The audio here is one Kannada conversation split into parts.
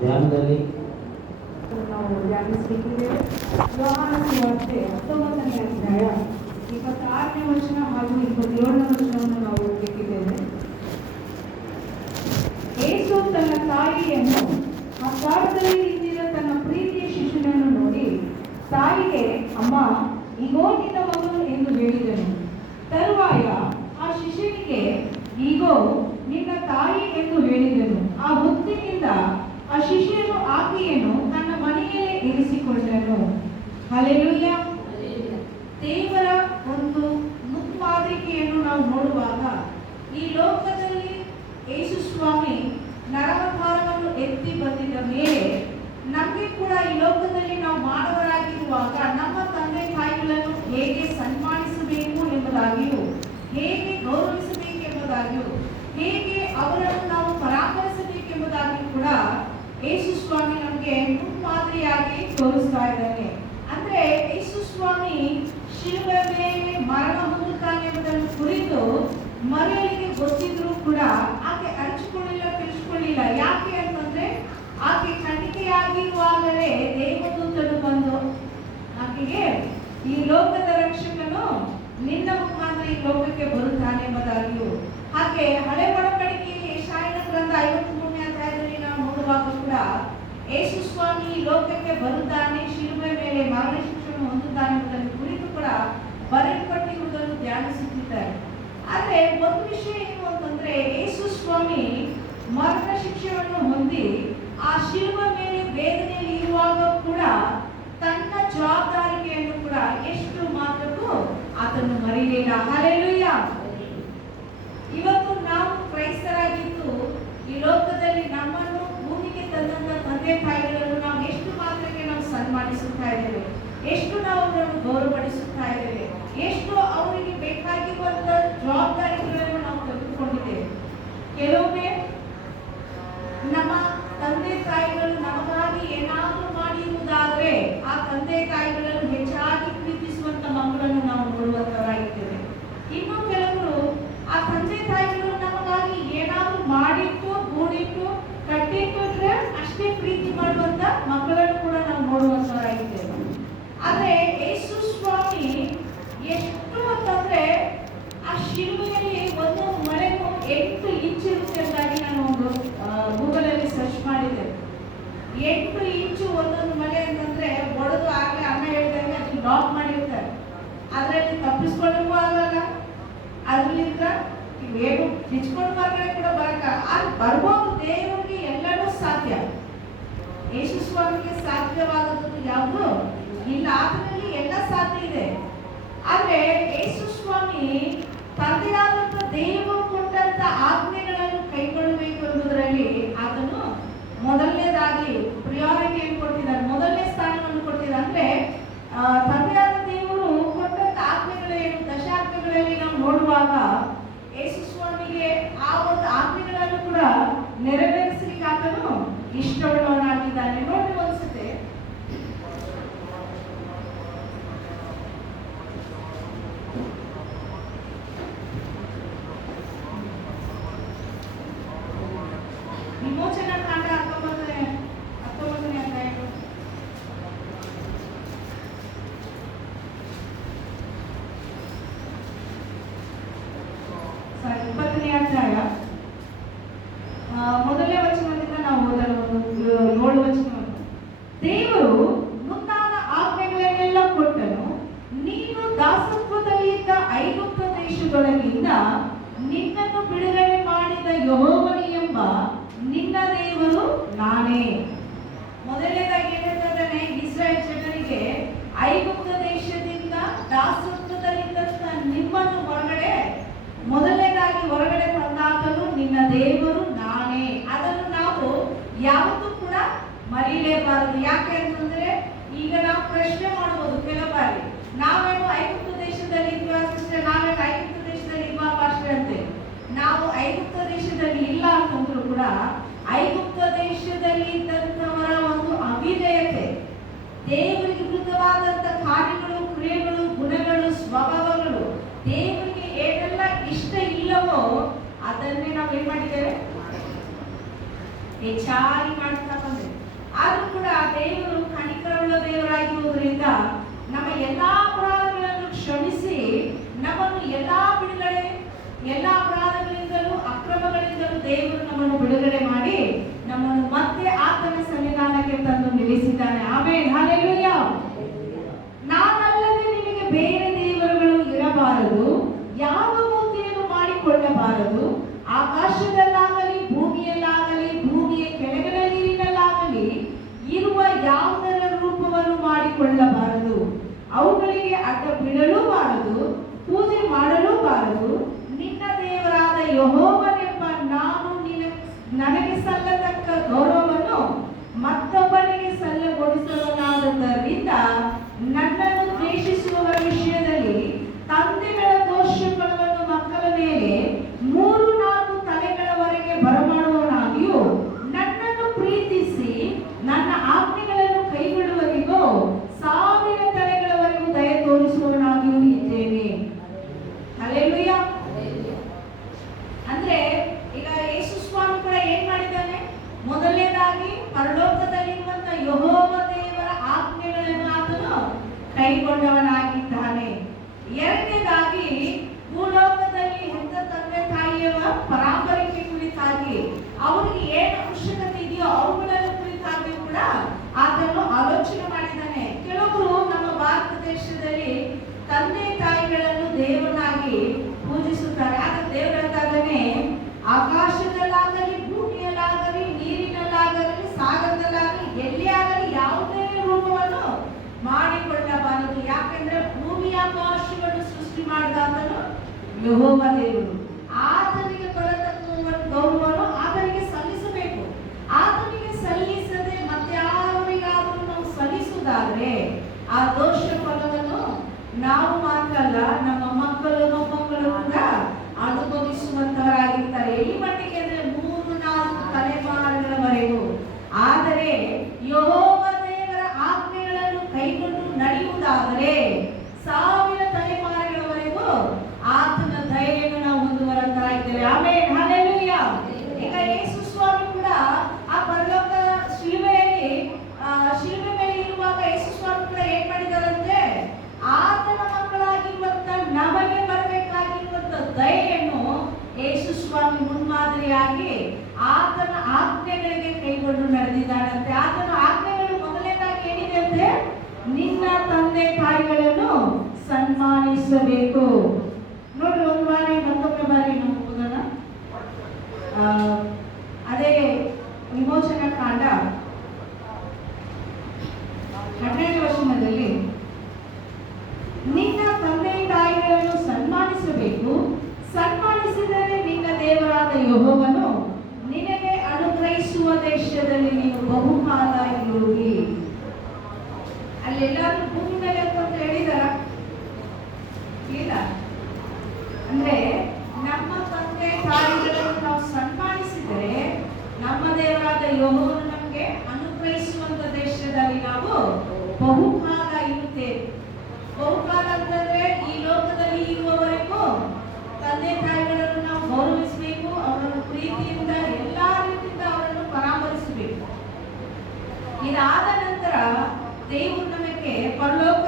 ಧ್ಯಾನದಲ್ಲಿ? ನಾವು ಇಪ್ಪತ್ತಾರನೇ ಹಾಗೂ ಇಪ್ಪತ್ತೇಳನೇ ವರ್ಷವನ್ನು ನಾವು ತನ್ನ ತಾಯಿಯನ್ನು ತನ್ನ ಪ್ರೀತಿಯ ಶಿಶುನನ್ನು ನೋಡಿ ತಾಯಿಗೆ ಅಮ್ಮ ಎಂದು ಹೇಳಿದನು. ತರುವಾಯ ಆ ಈಗೋ, ನಿನ್ನ ತಾಯಿ ಎಂದು ಹೇಳಿದನು. ಆ ಹೊತ್ತಿನಿಂದ ಶಿಶುವನ್ನು ಆಕೆಯನ್ನು ತನ್ನ ಮನೆಯಲ್ಲೇ ಇರಿಸಿಕೊಂಡನು. ಹಲೆಲುಯ್ಯ ದೇವರ ಒಂದು ಮುಖ್ಯವಾದಿಕೆಯನ್ನು ನಾವು ನೋಡುವಾಗ ಈ ಲೋಕದಲ್ಲಿ ಯೇಸು ಸ್ವಾಮಿ ನರವತಾರವನ್ನು ಎತ್ತಿ ಬಂದಿದ್ದ ಮೇಲೆ ನಮಗೆ ಕೂಡ ಈ ಲೋಕದಲ್ಲಿ ನಾವು ಮಾನವರಾಗಿರುವಾಗ ನಮ್ಮ ತಂದೆ ತಾಯಿಗಳನ್ನು ಹೇಗೆ ಸನ್ಮಾನಿಸಬೇಕು ಎಂಬುದಾಗಿಯೂ ಹೇಗೆ ಗೌರವಿಸಬೇಕು ಎಂಬುದಾಗಿಯೂ ಹೇಗೆ ಅವರನ್ನು ನಾವು ಪರಾಮರಿಸಬೇಕೆಂಬುದಾಗಿಯೂ ಕೂಡ ಯೇಸು ಸ್ವಾಮಿ ನಮಗೆ ಮುನ್ಮಾದರಿಯಾಗಿ ತೋರಿಸ್ತಾ ಇದ್ದಾನೆ ಅಂದ್ರೆ ಯೇಸು ಸ್ವಾಮಿ ಶಿಲುಬೆ ಮೇಲೆ ಮರಣ ಹೊಂದುತ್ತಾನೆ ಎಂಬುದನ್ನು ಕುರಿತು ಮರಿಯಲಿಗೆ ಗೊತ್ತಿದ್ರು ಕೂಡ ಆಕೆ ಅರಿಚಿಕೊಳ್ಳಿಲ್ಲ ತಿಳಿಸ್ಕೊಳ್ಳಿಲ್ಲ ಯಾಕೆ ಅಂತಂದ್ರೆ ಆಕೆ ಕಣಿಕೆಯಾಗಿರುವಾಗಲೇ ದೇವದೂತನು ಬಂದು ಆಕೆಗೆ ಈ ಲೋಕದ ರಕ್ಷಕನು ನಿನ್ನ ಮುಖಾಂತರ ಈ ಲೋಕಕ್ಕೆ ಬರುತ್ತಾನೆ ಎಂಬುದಾಗಿಯೂ, ಹಾಗೆ ಹಳೆ ಒಳಗಡೆಗೆ ಶಾಯನ ಗ್ರಂಥ ಐವತ್ತು ಮೂರನೇ ಅಧ್ಯಾಯದಲ್ಲಿ ನಾವು ನೋಡುವಾಗ ಕೂಡ ಯೇಸು ಸ್ವಾಮಿ ಈ ಲೋಕಕ್ಕೆ ಬರುತ್ತಾನೆ ಶಿಲುಬೆ ಮೇಲೆ ಮರಣ ಶಿಕ್ಷಣ ಹೊಂದುತ್ತಾನೆ ಎಂಬುದನ್ನು ಕುರಿತು ಕೂಡ ಬರೆಯಲ್ಪಟ್ಟಿರುವುದನ್ನು ಧ್ಯಾನಿಸುತ್ತಿದ್ದಾರೆ. ಆದರೆ ಒಂದು ವಿಷಯ ಏನು ಅಂತಂದ್ರೆ, ಯೇಸು ಸ್ವಾಮಿ ಮರಣ ಶಿಕ್ಷೆಯನ್ನು ಹೊಂದಿ ಆ ಶಿಲುಬೆ ಮೇಲೆ ವೇದನೆಯಲ್ಲಿ ಇರುವಾಗ ಕೂಡ ತನ್ನ ಜವಾಬ್ದಾರಿಕೆಯನ್ನು ಕೂಡ ಎಷ್ಟು ಮಾತ್ರಕ್ಕೂ ಆತನು ಮರೀಲಿಲ್ಲ. ಹಲೆಲುಯ್ಯ ಇವತ್ತು ನಾವು ಕ್ರೈಸ್ತರಾಗಿದ್ದು ಈ ಲೋಕದಲ್ಲಿ ನಮ್ಮನ್ನು ಭೂಮಿಗೆ ತಂದಂತ ತಂದೆ ತಾಯಿಗಳನ್ನು ನಾವು ಎಷ್ಟು ಮಾತ್ರಕ್ಕೆ ನಾವು ಸನ್ಮಾನಿಸುತ್ತಾ ಇದ್ದೇವೆ? ಎಷ್ಟು ನಾವು ಅವರನ್ನು ಗೌರವಪಡಿಸುತ್ತಾ ಇದ್ದೇವೆ? ಎಷ್ಟು ಅವರಿಗೆ ಬೇಕಾಗಿರುವಂತ ಜವಾಬ್ದಾರಿಗಳನ್ನು ನಾವು ತೆಗೆದುಕೊಂಡಿದ್ದೇವೆ? ಕೆಲವೊಮ್ಮೆ ನಮ್ಮ ತಂದೆ ತಾಯಿಗಳು ನಮಗಾಗಿ ಏನಾದರೂ ಆ ತಂದೆ ತಾಯಿಗಳನ್ನು ಹೆಚ್ಚಾಗಿ ಪ್ರೀತಿಸುವಂತ ಮಕ್ಕಳನ್ನು ನಾವು ನೋಡುವಂತವರಾಗಿದ್ದೇವೆ ಇನ್ನು ಕೆಲವರು ಆ ತಂದೆ ತಾಯಿಗಳು ನಮಗಾಗಿ ಏನಾದರೂ ಮಾಡಿಟ್ಟು ಗೂಡಿಟ್ಟು ಕಟ್ಟಿಟ್ಟಿದ್ರೆ ಅಷ್ಟೇ ಪ್ರೀತಿ ಮಾಡುವಂತ ಮಕ್ಕಳನ್ನು ಕೂಡ ನಾವು ನೋಡುವಂತವರಾಗಿದ್ದೇವೆ ಆದ್ರೆ ಯೇಸು ಸ್ವಾಮಿ ಎಷ್ಟು ಅಂತಂದ್ರೆ ಆ ಶಿಲುಬೆಯಲ್ಲಿ ಒಂದು ಮಳೆಗೂ ಎಂಟು ಇಂಚ್ ಇರುತ್ತೆ ಅಂತಾಗಿ ನಾನು ಒಂದು ಗೂಗಲ್ ಅಲ್ಲಿ ಸರ್ಚ್ ಮಾಡಿದೆ ಎಂಟು ಇಂಚು ಒಂದೊಂದು ಮಳೆ ಅಂತಂದ್ರೆ ಒಡೆದು ಆಗ್ಲೇ ಅನ್ನ ಹೇಳಿದಂಗೆ ಅದನ್ನ ಲಾಕ್ ಮಾಡಿರ್ತಾರೆ ಅದರಲ್ಲಿ ತಪ್ಪಿಸ್ಕೊಳ್ಳಕ್ಕೂ ಆಗಲ್ಲ ಅದ್ರಲ್ಲಿಂದ ಏನು ಬಿಚ್ಕೊಂಡು ಹೊರಗಡೆ ಕೂಡ ಬರಕ ಆದ್ರೆ ಬರ್ಬೋದು ದೇವರಿಗೆ ಎಲ್ಲನೂ ಸಾಧ್ಯ ಯೇಸು ಸ್ವಾಮಿಗೆ ಸಾಧ್ಯವಾದದ್ದು ಯಾವುದು ಇಲ್ಲ ಆತನಲ್ಲಿ ಎಲ್ಲ ಸಾಧ್ಯ ಇದೆ ಆದ್ರೆ ಯೇಸು ಸ್ವಾಮಿ ದೇವರು ಕೊಟ್ಟಂತ ಆಜ್ಞೆಗಳನ್ನು ಕೈಗೊಳ್ಳಬೇಕು ಎಂಬುದರಲ್ಲಿ ಆತನು ಮೊದಲನೇದಾಗಿ ಪ್ರಿಯಾರಿಟಿಯನ್ನು ಕೊಟ್ಟಿದ್ದಾರೆ ಮೊದಲನೇ ಸ್ಥಾನವನ್ನು ಕೊಟ್ಟಿದ್ದಾರೆ ಅಂದ್ರೆ ತಂದೆಯಾದ ದೇವರು ಕೊಟ್ಟಂತ ಆಜ್ಞೆಗಳೇನು? ದಶಾಜ್ಞೆಗಳಲ್ಲಿ ನಾವು ನೋಡುವಾಗ ಯೇಸು ಸ್ವಾಮಿಗೆ ಆ ಒಂದು ಆಜ್ಞೆಗಳನ್ನು ಕೂಡ ನೆರವೇರಿಸಲಿಕ್ಕೆ ಆತನು ಇಷ್ಟವುಳ್ಳವನಾಗಿದ್ದಾನೆ ನೋಡಿ ಒಂದ್ಸತಿ ವಿಮೋಚನಾ ಕಾಂಡ ಹತ್ತೊಂಬತ್ತನೇ ಹತ್ತೊಂಬತ್ತನೇ ಅಧ್ಯಾಯ ಸಾರಿ ಇಪ್ಪತ್ತನೇ ಅಧ್ಯಾಯ ಆ, ಮೊದಲನೇ ವಚನದಿಂದ ನಾವು ಓದಲು ಒಂದು ಏಳು ವಚನವನ್ನು ದೇವರು ಮುಂತಾದ ಆಜ್ಞೆಗಳನ್ನೆಲ್ಲ ಕೊಟ್ಟನು ನೀನು ದಾಸತ್ವದಲ್ಲಿದ್ದ ಐಗುಪ್ತ ದೇಶದೊಳಗಿಂದ ನಿನ್ನನ್ನು ಬಿಡುಗಡೆ ಮಾಡಿದ ಯಹೋವನಿ ಎಂಬ ನಿನ್ನ ದೇವರು ನಾನೇ ಮೊದಲನೇದಾಗಿ ಏನಂತಂದ್ರೆ ಇಸ್ರಾಯೇಲ್ ಜನರಿಗೆ ಐಗುಪ್ತ ದೇಶದಿಂದ ದಾಸತ್ವದಲ್ಲಿದ್ದಂತ ನಿಮ್ಮನ್ನು ಹೊರಗಡೆ ಮೊದಲನೇದಾಗಿ ಹೊರಗಡೆ ತಂದಾತನು ದೇವರು ನಾನೇ. ಅದನ್ನು ನಾವು ಯಾವತ್ತೂ ಕೂಡ ಮರೀಲೇಬಾರದು ಯಾಕೆ ಅಂತಂದ್ರೆ ಈಗ ನಾವು ಪ್ರಶ್ನೆ ಮಾಡಬಹುದು ಕೆಲವು ಬಾರಿ ನಾವೇನು ಐಗುಪ್ತ ದೇಶದಲ್ಲಿ ಇದ್ವಾ ನಾವೇನು ಐಗುಪ್ತ ದೇಶದಲ್ಲಿ ಇದ್ವಾ ಪಾಸ್ಟರ್ ಅಂತೆ? ನಾವು ಐಗುಪ್ತ ದೇಶದಲ್ಲಿ ಇಲ್ಲ ಅಂತಂದ್ರು ಕೂಡ ಐಗುಪ್ತ ದೇಶದಲ್ಲಿ ಇದ್ದಂಥವರ ಒಂದು ಅವಿಧೇಯತೆ, ದೇವರಿಗೆ ವಿರುದ್ಧವಾದಂತ ಕ್ರಿಯೆಗಳು ಏನು ಮಾಡಿದ್ದಾರೆ? ಹೆಚ್ಚಾಗಿ ಮಾಡ್ತಾ ಬಂದಿದೆ ಆದರೂ ಕೂಡ ದೇವರು ಕಣಿಕರವುಳ್ಳ ದೇವರಾಗಿರುವುದರಿಂದ ನಮ್ಮ ಎಲ್ಲಾ ಅಪರಾಧಗಳನ್ನು ಕ್ಷಮಿಸಿ, ನಮ್ಮನ್ನು ಎಲ್ಲಾ ಬಿಡುಗಡೆ, ಎಲ್ಲಾ ಅಪರಾಧಗಳಿಂದಲೂ, ಅಕ್ರಮಗಳಿಂದಲೂ ದೇವರು ನಮ್ಮನ್ನು ಬಿಡುಗಡೆ ಮಾಡಿ, ನಮ್ಮನ್ನು ಮತ್ತೆ ಆತನ ಸನ್ನಿಧಾನಕ್ಕೆ ತಂದು ನಿಲ್ಲಿಸಿದ್ದಾನೆ. ಆಮೇಲೆ ಹಾಲೆಲೂಯ್ಯ ನಾನಲ್ಲದೆ ನಿಮಗೆ ಬೇರೆ ದೇವರುಗಳು ಇರಬಾರದು, ಯಾವ ಮೂರ್ತಿಯನ್ನು ಮಾಡಿಕೊಳ್ಳಬಾರದು ಆಕಾಶದಲ್ಲಾಗಲಿ ಭೂಮಿಯಲ್ಲಾಗಲಿ ಭೂಮಿಯ ಕೆಳಗಡೆ ನೀರಿನಲ್ಲಾಗಲಿ ಇರುವ ಯಾವುದರ ರೂಪವನ್ನು ಮಾಡಿಕೊಳ್ಳಬಾರದು. ಅವುಗಳಿಗೆ ಅಡ್ಡ ಬಿಡಲೂಬಾರದು ಕೈಗೊಂಡವನಾಗಿ యహోవ దేవుడు. ఆతను ದೇವರಾದ ಯಹೋವನು ಇದಾದ ನಂತರ ದೇವರು ನಮಗೆ ಪರಲೋಕ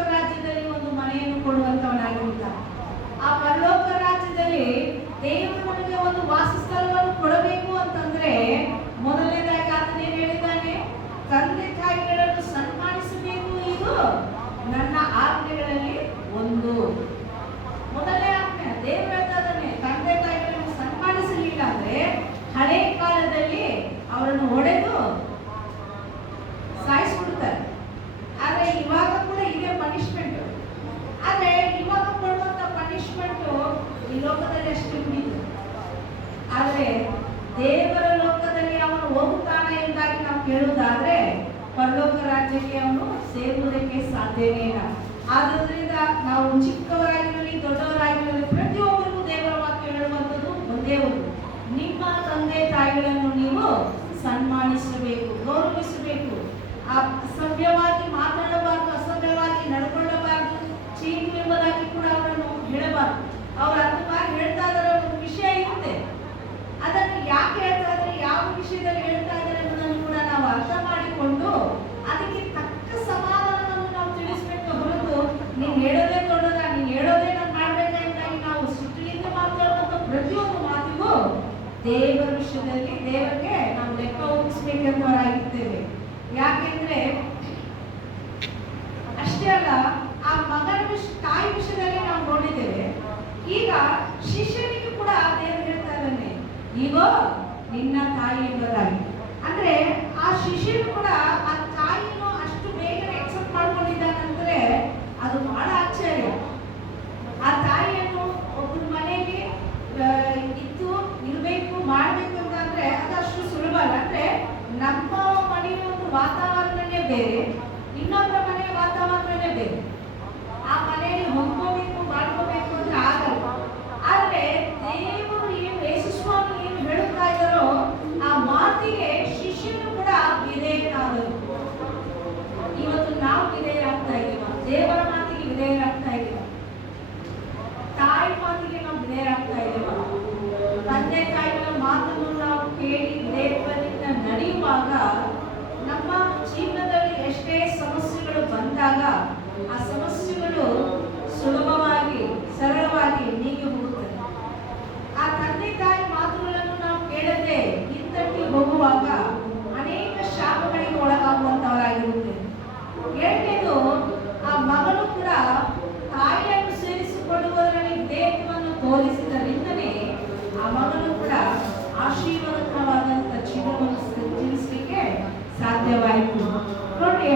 ಲೋಕದಲ್ಲಿ ಅಷ್ಟು ಆದರೆ ದೇವರ ಲೋಕದಲ್ಲಿ ಅವನು ಹೋಗುತ್ತಾನೆ ಎಂದಾಗಿ ನಾವು ಕೇಳುವುದಾದ್ರೆ ಪರಲೋಕ ರಾಜ್ಯಕ್ಕೆ ಅವನು ಸೇರುವುದಕ್ಕೆ ಸಾಧ್ಯನೇ ಇಲ್ಲ. ಆದ್ದರಿಂದ ನಾವು ಚಿಕ್ಕವರಾಗಿರಲಿ, ದೊಡ್ಡವರಾಗಿರಲಿ, ಪ್ರತಿಯೊಬ್ಬರಿಗೂ ದೇವರ ಮಾತು ಹೇಳುವಂಥದ್ದು ಒಂದೇ ಒಂದು. ನಿಮ್ಮ ತಂದೆ ತಾಯಿಗಳನ್ನು ನೀವು ಸನ್ಮಾನಿಸಬೇಕು, ಗೌರವಿಸಬೇಕು. ಆ ಸಭ್ಯವಾಗಿ ಮಾತಾಡಬಾರ್ದು, ಅಸಭ್ಯವಾಗಿ ನಡ್ಕೊಳ್ಳಬಾರ್ದು, ಚೀಟಿ ಎಂಬುದಾಗಿ ಕೂಡ ಅವರನ್ನು ಹೇಳಬಾರ್ದು. ಅವ್ರು ಅರ್ಥವಾಗಿ ಹೇಳ್ತಾ ಇದ್ದಾರೆ ಒಂದು ವಿಷಯ ಇರುತ್ತೆ. ಅದನ್ನು ಯಾಕೆ ಹೇಳ್ತಾ ಇದ್ದಾರೆ ಯಾವ ವಿಷಯದಲ್ಲಿ ಹೇಳ್ತಾ ಇದ್ದಾರೆ ಅನ್ನೋದನ್ನು ಕೂಡ ನಾವು ಅರ್ಥ ಮಾಡಿಕೊಂಡು ಅದಕ್ಕೆ ತಕ್ಕ ಸಮಾಧಾನವನ್ನು ನಾವು ತಿಳಿಸ್ಬೇಕು ಹೊರತು ನೀನು ಹೇಳೋದೇ ದೊಡ್ಡದ, ನೀನು ಹೇಳೋದೇ ನಾನು ಮಾಡಬೇಕಾಗಿ ನಾವು ಸುತ್ತಲಿಂದ ಮಾತಾಡುವಂಥ ಪ್ರತಿಯೊಂದು ಮಾತಿಗೂ ದೇವರ ವಿಷಯದಲ್ಲಿ ದೇವರಿಗೆ ನಾವು ಲೆಕ್ಕ ಒಪ್ಪಿಸ್ಬೇಕೆಂಬವರಾಗಿ ಕೊಟ್ಟಾಗ ಆ ಸಮಸ್ಯೆಗಳು ಸುಲಭವಾಗಿ, ಸರಳವಾಗಿ ನೀಗಿ ಹೋಗುತ್ತದೆ ಆ ತಂದೆ ತಾಯಿ ಮಾತುಗಳನ್ನು ನಾವು ಕೇಳದೆ ಹಿಂದಟ್ಟಿ ಹೋಗುವಾಗ ಅನೇಕ ಶಾಪಗಳಿಗೆ ಒಳಗಾಗುವಂತವರಾಗಿರುತ್ತೆ ಎರಡನೇದು, ಆ ಮಗನು ಕೂಡ ತಾಯಿಯನ್ನು ಸೇರಿಸಿಕೊಳ್ಳುವುದರಲ್ಲಿ ದೇಹವನ್ನು ತೋರಿಸಿದರಿಂದಲೇ ಆ ಮಗನು ಕೂಡ ಆಶೀರ್ವಾದಕರವಾದಂಥ ಜೀವನವನ್ನು ತಿಳಿಸಲಿಕ್ಕೆ ಸಾಧ್ಯವಾಯಿತು. ನೋಡಿ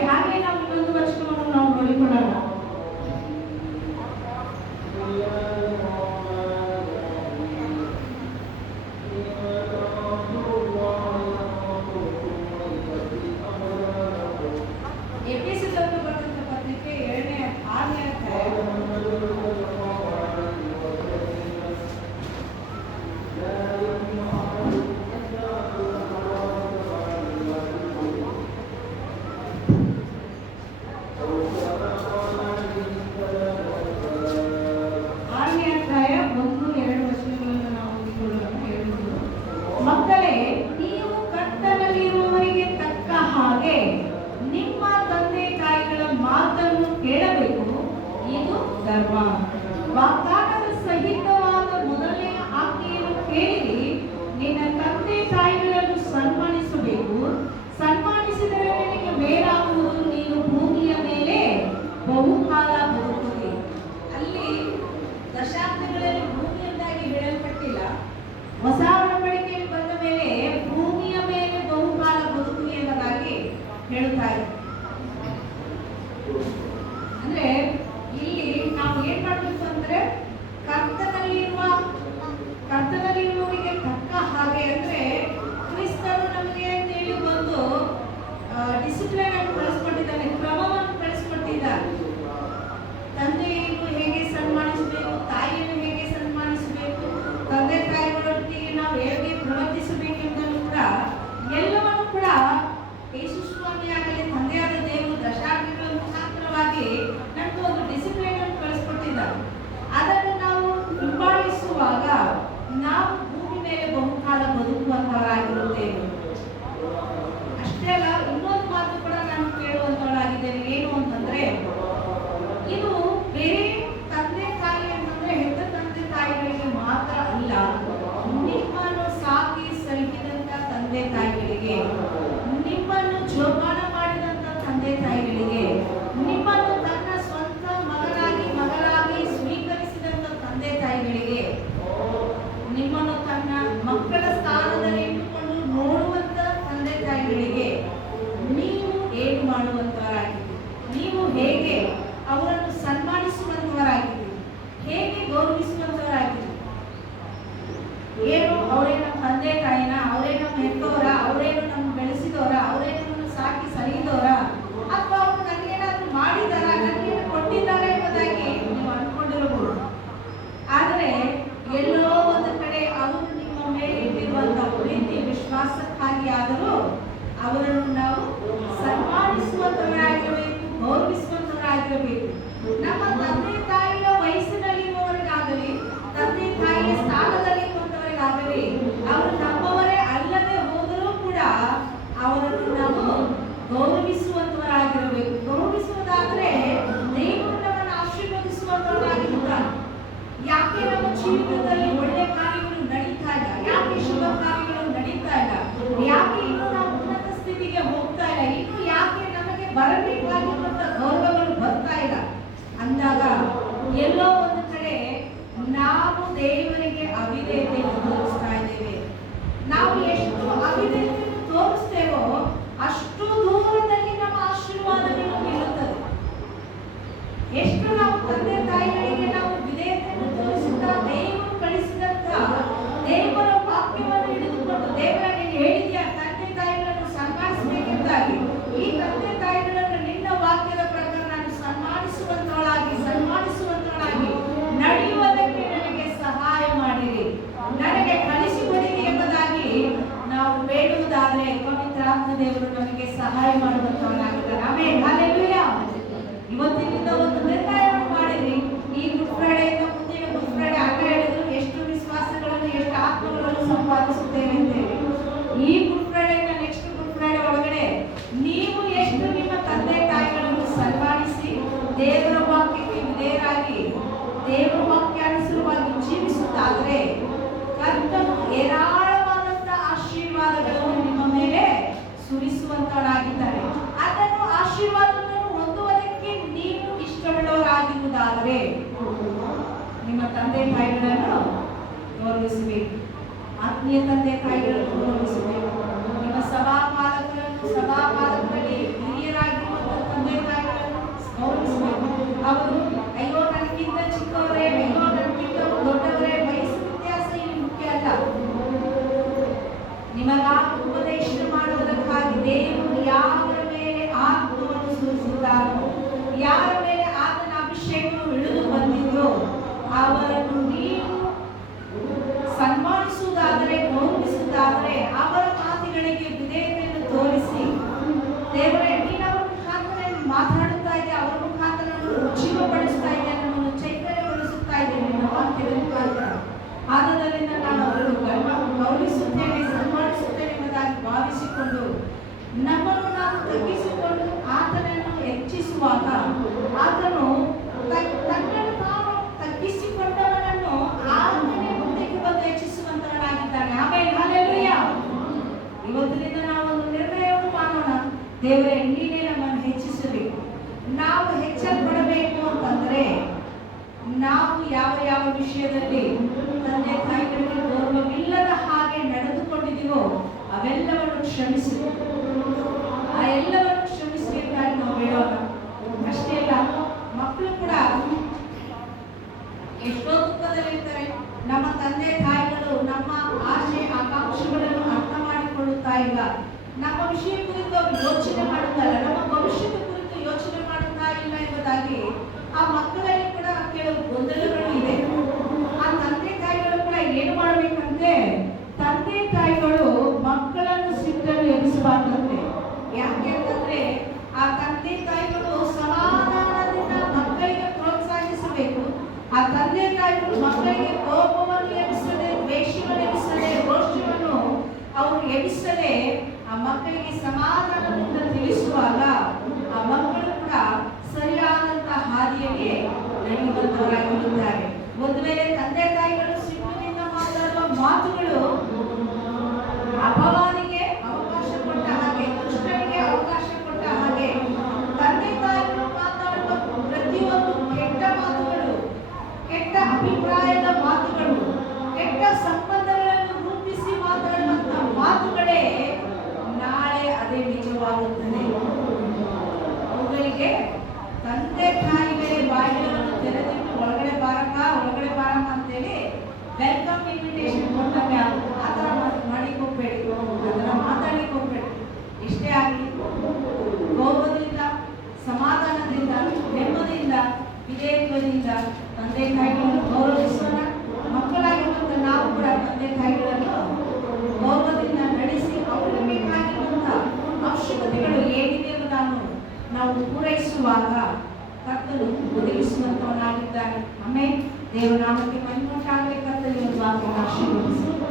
isso já ನಾವು ಗೌರವಿಸುವಂತವರಾಗಿರಬೇಕು ಗೌರವಿಸುವುದಾದ್ರೆ ದೇವರು ನಮ್ಮನ್ನು ಆಶೀರ್ವದಿಸುವಂತವರಾಗಿರುತ್ತಾರೆ ಯಾಕೆ ನಮ್ಮ ಜೀವನದಲ್ಲಿ ಒಳ್ಳೆ ಕಾರ್ಯಗಳು ನಡೀತಾ ಇಲ್ಲ? ಯಾಕೆ ಶುಭ ಕಾರ್ಯಗಳು ನಡೀತಾ ಇಲ್ಲ? ಯಾಕೆ ಇನ್ನೂ ನಾವು ಉನ್ನತ ಸ್ಥಿತಿಗೆ ಹೋಗ್ತಾ ಇಲ್ಲ? ಇನ್ನು ಯಾಕೆ ನಮಗೆ ಬರಬೇಕಾಗಿರುವಂತ ಗೌರವಗಳು ಬರ್ತಾ ಇಲ್ಲ? ಅಂದಾಗ ಎಲ್ಲೋ ಒಂದು ಕಡೆ ನಾವು ದೇವರಿಗೆ ಅವಿದೇತೆ ಅಷ್ಟು ದೂರದಲ್ಲಿ ನಮ್ಮ ಆಶೀರ್ವಾದ ನಿಮಗೆ ಎಷ್ಟು ನಾವು ತಂದೆ ಆಶೀರ್ವಾದವನ್ನು ಹೊಂದುವುದಕ್ಕೆ ನೀವು ಇಷ್ಟಪಡೋರಾಗಿರುವುದಾದ್ರೆ ನಿಮ್ಮ ತಂದೆ ತಾಯಿಗಳನ್ನು ಗೌರವಿಸಬೇಕು. ಆತ್ಮೀಯ ತಂದೆ ತಾಯಿಗಳನ್ನು ಗೌರವಿಸಬೇಕು. ನಿಮ್ಮ ಸಭಾ ಸಭಾಪಾಲಕರಲ್ಲಿ ಸಭಾ ಪಾಲಕರಲ್ಲಿ ಹಿರಿಯರಾಗಿರುವಂತಹ ತಂದೆ ತಾಯಿಗಳನ್ನು ಗೌರವಿಸಬೇಕು. ಅವರು ಅಯ್ಯೋ ನನಗಿಂತ ಚಿಕ್ಕವರೇ ಅಯ್ಯೋ ನನಗಿಂತ ದೊಡ್ಡವರೇ ವಯಸ್ಸು ವ್ಯತ್ಯಾಸ ಇಲ್ಲಿ ಮುಖ್ಯ ಅಲ್ಲ ನಿಮಗಾಗಿ ಉಪದೇಶ ಮಾಡುವುದಕ್ಕಾಗಿ ದೇವರು ಯಾರ ಮೇಲೆ ಆತ್ಮವನ್ನು ಸುರಿಸಿದ್ದಾರೋ ಯಾರ ಮೇಲೆ ಆತನ ಅಭಿಷೇಕವು ಇಳಿದು ಬಂದಿದೆಯೋ ಅವರನ್ನು ನೀವು ಸನ್ಮಾನಿಸುವುದಾದರೆ ಗೌರವಿಸುವುದಾದರೆ ಅವರ ಮಾತುಗಳಿಗೆ ವಿಧೇಯತೆಯನ್ನು ತೋರಿಸಿ ದೇವರೇ ನೀನು ಅವರ ಮುಖಾಂತರ ಮಾತನಾಡುತ್ತಾ ಇದೆ ಅವರ ಮುಖಾಂತರ ನನ್ನನ್ನು ಜೀವಪಡಿಸ್ತಾ ಇದೆ ನನ್ನನ್ನು ಚೈತನ್ಯಗೊಳಿಸುತ್ತಾ ಇದೆ ನಿನ್ನ ವಾಕ್ಯದ ಮುಖಾಂತರ ಆದದರಿಂದ ನಾನು ಅವರನ್ನು ಗೌರವ- ಗೌರವಿಸುತ್ತೇನೆ ಸನ್ಮಾನಿಸುತ್ತೇನೆ ಎಂಬುದಾಗಿ ಭಾವಿಸಿಕೊಂಡು ನಮ್ಮನ್ನು ನಾವು ತಗ್ಗಿಸಿಕೊಂಡು ಆತನನ್ನು ಹೆಚ್ಚಿಸುವಾಗ ಆತನು ತ- ತನ್ನನ್ನು ತಾನು ತಗ್ಗಿಸಿಕೊಂಡವನನ್ನು ಆತನೇ ಮುಂದಕ್ಕೆ ಬಂದು ಹೆಚ್ಚಿಸುವಂತವನಾಗಿದ್ದಾನೆ ಆಮೇಲೆ ಹಾಲೆಲೂಯ ಇವತ್ತಿನಿಂದ ನಾವು ಒಂದು ನಿರ್ಣಯವನ್ನು ಮಾಡೋಣ ದೇವರೇ ನೀನೇ ನಮ್ಮನ್ನು ಹೆಚ್ಚಿಸಬೇಕು? ನಾವು ಹೆಚ್ಚಲ್ಪಡಬೇಕು ಅಂತಂದ್ರೆ, ನಾವು ಯಾವ ಯಾವ ವಿಷಯದಲ್ಲಿ ತಂದೆ ತಾಯಿಗಳಿಗೆ ಗೌರವವಿಲ್ಲದ ಹಾಗೆ ನಡೆದುಕೊಂಡಿದ್ದೀವೋ, ಅವೆಲ್ಲವನ್ನು ಕ್ಷಮಿಸಿ. ಆ ಎಲ್ಲವನ್ನು ಕ್ಷಮಿಸಬೇಕಾಗಿ ನಾವು ಹೇಳೋಣ. ಅಷ್ಟೇ ಅಲ್ಲ, ಮಕ್ಕಳು ಕೂಡ ಎಷ್ಟೋ ದುಃಖದಲ್ಲಿರ್ತಾರೆ. ನಮ್ಮ ತಂದೆ ತಾಯಿಗಳು ನಮ್ಮ ಆಶೆ ಆಕಾಂಕ್ಷೆಗಳನ್ನು ಅರ್ಥ ಮಾಡಿಕೊಳ್ಳುತ್ತಾ ಇಲ್ಲ. ನಮ್ಮ ವಿಷಯ ಕುರಿತು ಅವರು ಯೋಚನೆ ಮಾಡುತ್ತಲ್ಲ ನಮ್ಮ ಭವಿಷ್ಯದ ಕುರಿತು ಯೋಚನೆ ಮಾಡುತ್ತಾ ಇಲ್ಲ ಎಂಬುದಾಗಿ ಆ ಮಕ್ಕಳಲ್ಲಿ ಕೂಡ ಕೆಲವು ಗೊಂದಲಗಳು ಇದೆ. ಆ ತಂದೆ ತಾಯಿಗಳು ಕೂಡ ಏನು ಮಾಡಬೇಕಂತೆ ತಂದೆ ತಾಯಿಗಳು ಮಕ್ಕಳನ್ನು ಸಿಟ್ಟನ್ನು ಎಬ್ಬಿಸಬಾರ್ದಂತೆ. ಯಾಕೆ ಅಂತಂದ್ರೆ, ಆ ತಂದೆ ತಾಯಿಗಳು ಸಮಾಧಾನದಿಂದ ಮಕ್ಕಳಿಗೆ ಪ್ರೋತ್ಸಾಹಿಸಬೇಕು. ಆ ತಂದೆ ತಾಯಿಗಳು ಮಕ್ಕಳಿಗೆ ಕೋಪವನ್ನು ಎಬ್ಬಿಸದೆ, ದ್ವೇಷವನ್ನು ಎಬ್ಬಿಸದೆ, ರೋಷವನ್ನು ಅವರು ಎಬ್ಬಿಸದೆ ಆ ಮಕ್ಕಳಿಗೆ ಸಮಾಧಾನದಿಂದ ತಿಳಿಸುವಾಗ ಆ ಮಕ್ಕಳು ಕೂಡ ಸರಿಯಾದಂತಹ ಹಾದಿಯಲ್ಲಿ ನಡೆಯುವಂತವರಾಗಿರುತ್ತಾರೆ ಒಂದು ವೇಳೆ ತಂದೆ ತಾಯಿಗಳು ಸಿಟ್ಟಿನಿಂದ ಮಾತಾಡುವ ಮಾತುಗಳು ಅಂತೇಳಿ ವೆಲ್ಕಮ್ ಇನ್ವಿಟೇಷನ್ ಕೊಟ್ಟಂಗೆ. ಆ ಥರ ಮಾಡಿಕ್ ಹೋಗ್ಬೇಡಿ. ಅದನ್ನ ಮಾತಾಡ್ಲಿಕ್ಕೆ ಹೋಗ್ಬೇಡಿ. ಇಷ್ಟೇ ಆಗಲಿ. ಗೌರವದಿಂದ, ಸಮಾಧಾನದಿಂದ, ನೆಮ್ಮದಿಯಿಂದ, ವಿಧೇಯತ್ವದಿಂದ ತಂದೆ ತಾಯಿಗಳನ್ನು ಗೌರವಿಸೋಣ. ಮಕ್ಕಳಾಗಿರುವಂಥ ನಾವು ಕೂಡ ತಂದೆ ತಾಯಿಗಳನ್ನು ಗೌರವದಿಂದ ನಡೆಸಿ ಅವರಿಗೆ ಬೇಕಾಗಿರುವಂಥ ಅವಶ್ಯಕತೆಗಳು ಏನಿದೆ ನಾನು ನಾವು ಪೂರೈಸುವಾಗ ಕರ್ತನು ಒದಗಿಸುವಂಥವನಾಗಿದ್ದಾನೆ. ಆಮೇಲೆ దేవునామకి మహిమ కాగలే కర్త నేను వాక్యం